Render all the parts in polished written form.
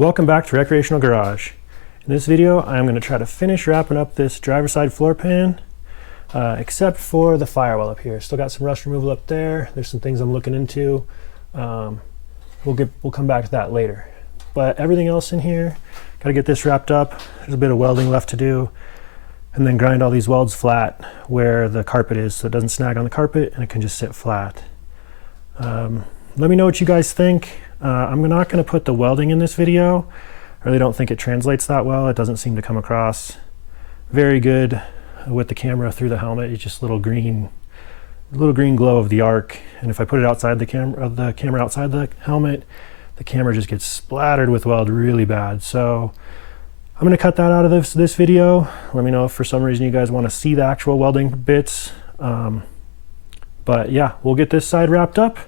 Welcome back to Recreational Garage. In this video, I'm going to try to finish wrapping up this driver's side floor pan, except for the firewall up here. Still got some rust removal up there. There's some things I'm looking into. We'll come back to that later. But everything else in here, got to get this wrapped up. There's a bit of welding left to do, and then grind all these welds flat where the carpet is, so it doesn't snag on the carpet and it can just sit flat. Let me know what you guys think. I'm not going to put the welding in this video. I really don't think it translates that well. It doesn't seem to come across very good with the camera through the helmet. It's just a little green glow of the arc. And if I put it outside the camera outside the helmet, the camera just gets splattered with weld really bad. So I'm going to cut that out of this video. Let me know if for some reason you guys want to see the actual welding bits. But yeah, we'll get this side wrapped up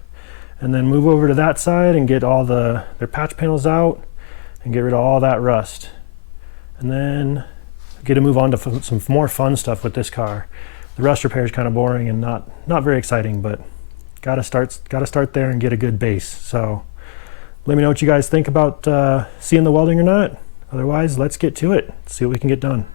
and then move over to that side and get all their patch panels out and get rid of all that rust. And then get to move on to some more fun stuff with this car. The rust repair is kind of boring and not very exciting, but gotta start there and get a good base. So let me know what you guys think about seeing the welding or not. Otherwise, let's get to it. See what we can get done.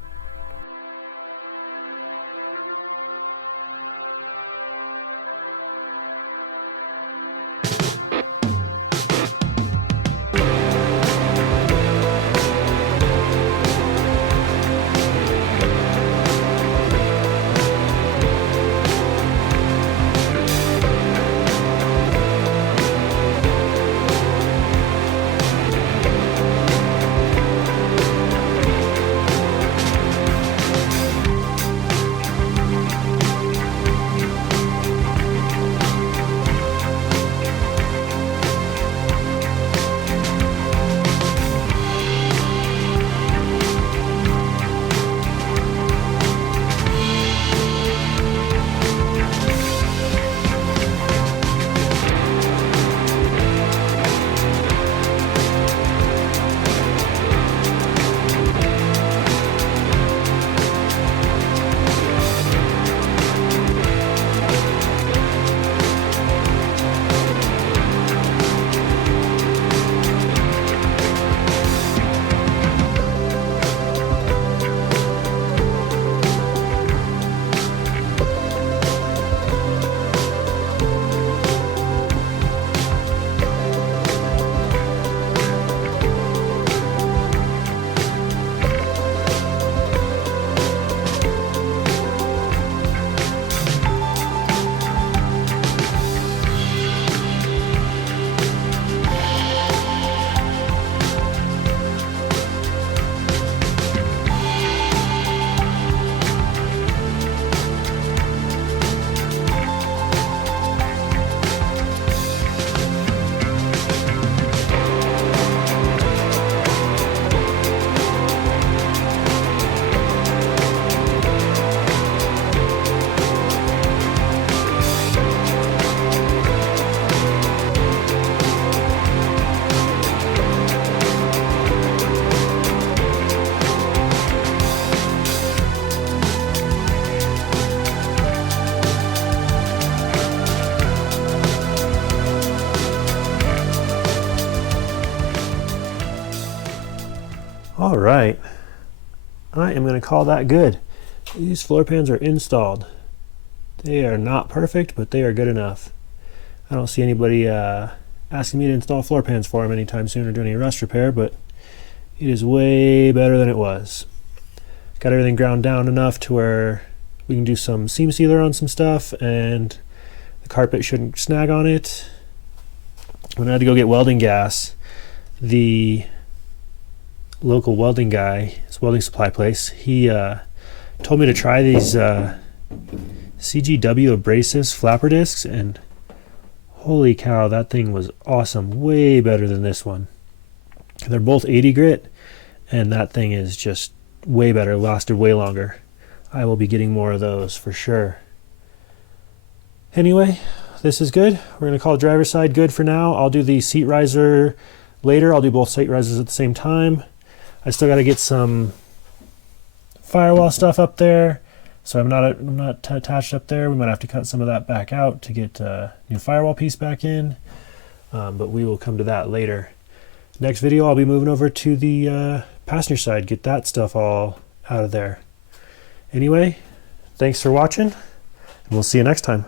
All right, I am going to call that good. These floor pans are installed. They are not perfect, but they are good enough. I don't see anybody asking me to install floor pans for them anytime soon or do any rust repair, but it is way better than it was. Got everything ground down enough to where we can do some seam sealer on some stuff and the carpet shouldn't snag on it. When I had to go get welding gas, the local welding guy, his welding supply place, he told me to try these CGW abrasives flapper discs, and holy cow, that thing was awesome. Way better than this one. They're both 80 grit, and that thing is just way better, lasted way longer. I will be getting more of those for sure. Anyway, this is good. We're going to call driver's side good for now. I'll do the seat riser later. I'll do both seat risers at the same time. I still got to get some firewall stuff up there, so I'm not attached up there. We might have to cut some of that back out to get a new firewall piece back in, but we will come to that later. Next video, I'll be moving over to the passenger side, get that stuff all out of there. Anyway, thanks for watching, and we'll see you next time.